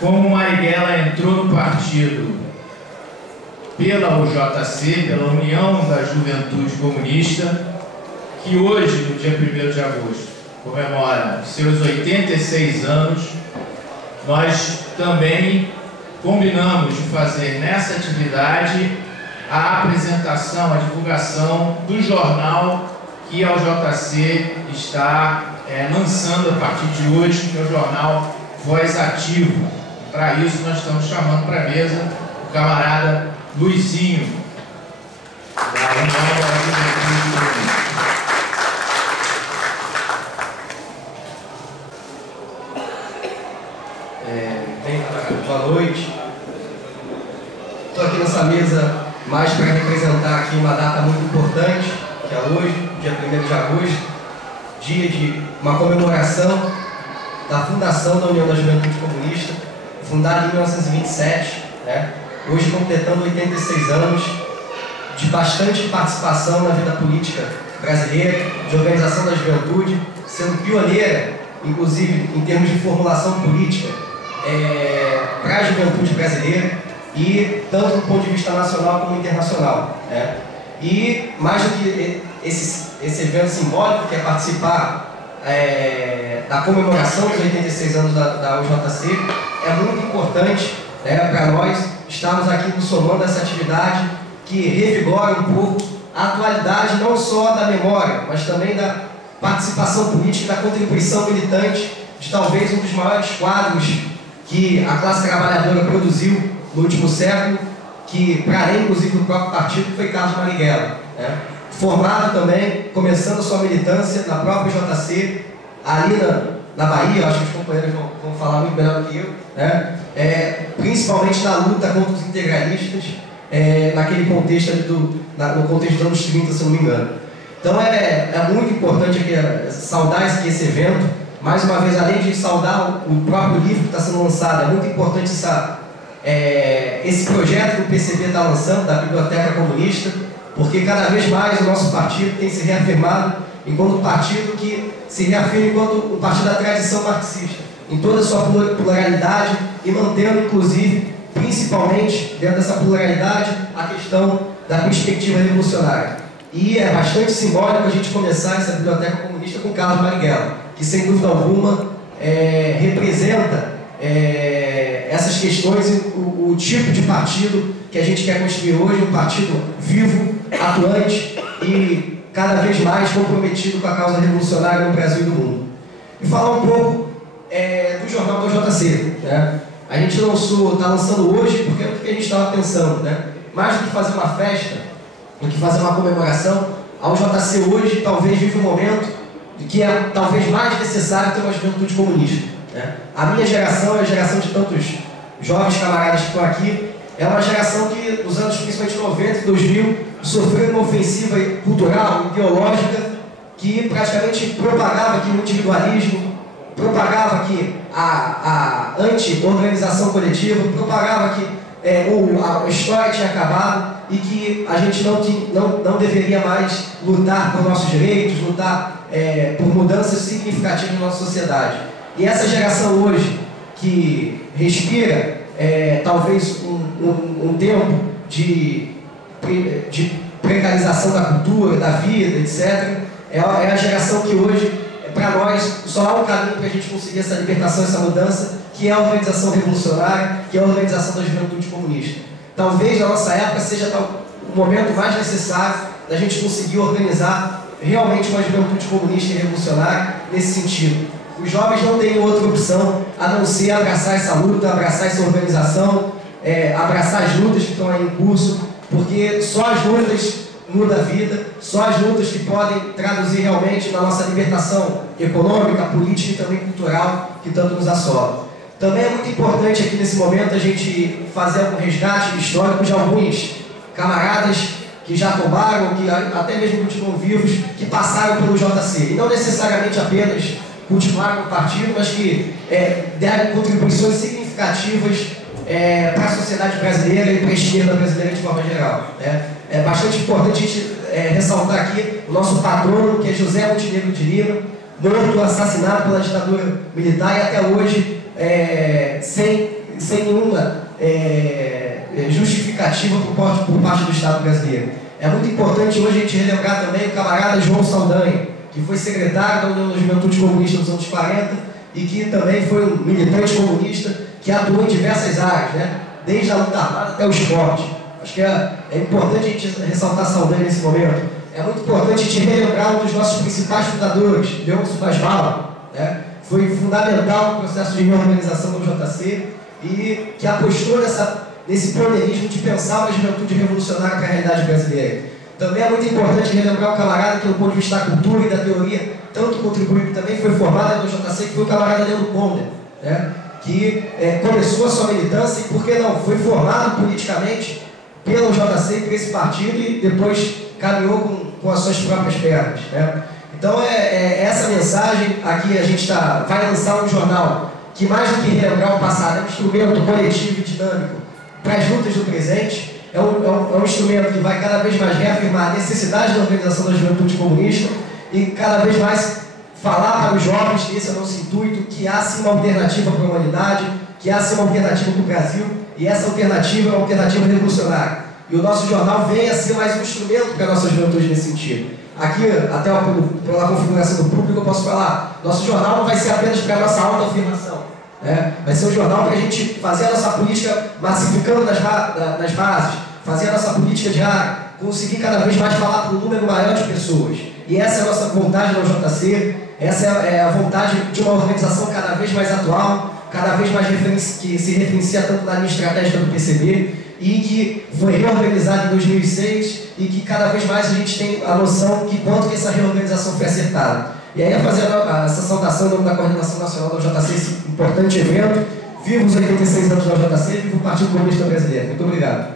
como Marighella entrou no partido pela UJC, pela União da Juventude Comunista, que hoje, no dia 1º de agosto, comemora seus 86 anos, nós também combinamos de fazer nessa atividade a apresentação, a divulgação do jornal que a UJC está lançando a partir de hoje, que é o jornal Voz Ativa. Para isso, nós estamos chamando para a mesa o camarada Luizinho, da União da Juventude Comunista. Boa noite. Estou aqui nessa mesa mais para representar aqui uma data muito importante, que é hoje, dia 1º de agosto, dia de uma comemoração da fundação da União da Juventude Comunista, fundada em 1927, né? Hoje completando 86 anos de bastante participação na vida política brasileira, de organização da juventude, sendo pioneira, inclusive em termos de formulação política, para a juventude brasileira, e tanto do ponto de vista nacional como internacional, né? E mais do que esse evento simbólico, que é participar da comemoração dos 86 anos da UJC, é muito importante, né, para nós estarmos aqui nos somando essa atividade que revigora um pouco a atualidade não só da memória, mas também da participação política, da contribuição militante de talvez um dos maiores quadros que a classe trabalhadora produziu no último século, que, para além, inclusive, do próprio partido, foi Carlos Marighella, né? Formado também, começando sua militância na própria JC, ali na Bahia, acho que os companheiros vão falar muito melhor do que eu, né? Principalmente na luta contra os integralistas, naquele contexto ali no contexto dos anos 30, se não me engano. Então é muito importante aqui, saudar esse evento. Mais uma vez, além de saudar o próprio livro que está sendo lançado, é muito importante esse projeto que o PCB está lançando, da Biblioteca Comunista, porque cada vez mais o nosso partido tem se reafirmado enquanto partido que se reafirma enquanto o partido da tradição marxista, em toda a sua pluralidade, e mantendo, inclusive, principalmente, dentro dessa pluralidade, a questão da perspectiva revolucionária. E é bastante simbólico a gente começar essa Biblioteca Comunista com Carlos Marighella, que, sem dúvida alguma, representa essas questões e o tipo de partido que a gente quer construir hoje, um partido vivo, atuante e cada vez mais comprometido com a causa revolucionária no Brasil e no mundo. E falar um pouco do jornal da JC, né? A gente está lançando hoje porque é o que a gente estava pensando, né? Mais do que fazer uma festa, do que fazer uma comemoração, a UJC hoje talvez vive um momento que é talvez mais necessário ter uma juventude comunista, né? A minha geração é a geração de tantos jovens camaradas que estão aqui, é uma geração que, nos anos principalmente 90 e 2000, sofreu uma ofensiva cultural, ideológica, que praticamente propagava aqui o individualismo, propagava aqui a anti-organização coletiva, propagava que a história tinha acabado e que a gente não deveria mais lutar por nossos direitos, lutar por mudanças significativas na nossa sociedade. E essa geração hoje, que respira talvez um tempo de precarização da cultura, da vida, etc., é a geração que hoje, para nós, só há um caminho para a gente conseguir essa libertação, essa mudança, que é a organização revolucionária, que é a organização da juventude comunista. Talvez na nossa época seja o momento mais necessário da gente conseguir organizar realmente uma juventude comunista e revolucionária nesse sentido. Os jovens não têm outra opção a não ser abraçar essa luta, abraçar essa organização, abraçar as lutas que estão aí em curso, porque só as lutas mudam a vida, só as lutas que podem traduzir realmente na nossa libertação econômica, política e também cultural que tanto nos assola. Também é muito importante aqui nesse momento a gente fazer algum resgate histórico de alguns camaradas que já tombaram, que até mesmo continuam vivos, que passaram pelo JC. E não necessariamente apenas continuaram no partido, mas que deram contribuições significativas para a sociedade brasileira e para a esquerda brasileira de forma geral, né? É bastante importante a gente ressaltar aqui o nosso patrono, que é José Montenegro de Lima, morto, assassinado pela ditadura militar e até hoje sem nenhuma justificativa por parte do Estado brasileiro. É muito importante hoje a gente relembrar também o camarada João Saldanha, que foi secretário da União da Juventude Comunista nos anos 40 e que também foi um militante comunista que atuou em diversas áreas, né? Desde a luta armada até o esporte. Acho que é importante a gente ressaltar Saldanha nesse momento. É muito importante a gente relembrar um dos nossos principais fundadores, Leôncio Basbala, né? Foi fundamental no processo de reorganização do JC e que apostou nesse pioneirismo de pensar uma juventude revolucionária para a realidade brasileira. Também é muito importante relembrar o camarada que, do ponto de vista da cultura e da teoria, tanto contribuiu, que também foi formado no JC, que foi o camarada Leandro Ponder, né? Que começou a sua militância e, por que não, foi formado politicamente pelo JC e por esse partido e depois caminhou com as suas próprias pernas, né? Então essa mensagem aqui. A gente vai lançar um jornal que, mais do que relembrar o passado, é um instrumento coletivo e dinâmico para as lutas do presente. É um instrumento que vai cada vez mais reafirmar a necessidade da organização da juventude comunista e cada vez mais falar para os jovens que esse é o nosso intuito, que há sim uma alternativa para a humanidade, que há sim uma alternativa para o Brasil, e essa alternativa é uma alternativa revolucionária. E o nosso jornal vem a ser mais um instrumento para a nossa juventude nesse sentido. Aqui, até pela configuração do público, eu posso falar, nosso jornal não vai ser apenas para a nossa autoafirmação, né? Vai ser um jornal para a gente fazer a nossa política massificando nas bases, fazer a nossa política de conseguir cada vez mais falar para um número maior de pessoas. E essa é a nossa vontade no JC, essa é a vontade de uma organização cada vez mais atual, cada vez mais que se referencia tanto na linha estratégica do PCB e que foi reorganizada em 2006 e que cada vez mais a gente tem a noção de quanto que essa reorganização foi acertada. E aí, a fazer essa saudação em nome da Coordenação Nacional da JC, esse importante evento. Viva os 86 anos da JC, viva o Partido Comunista Brasileiro. Muito obrigado.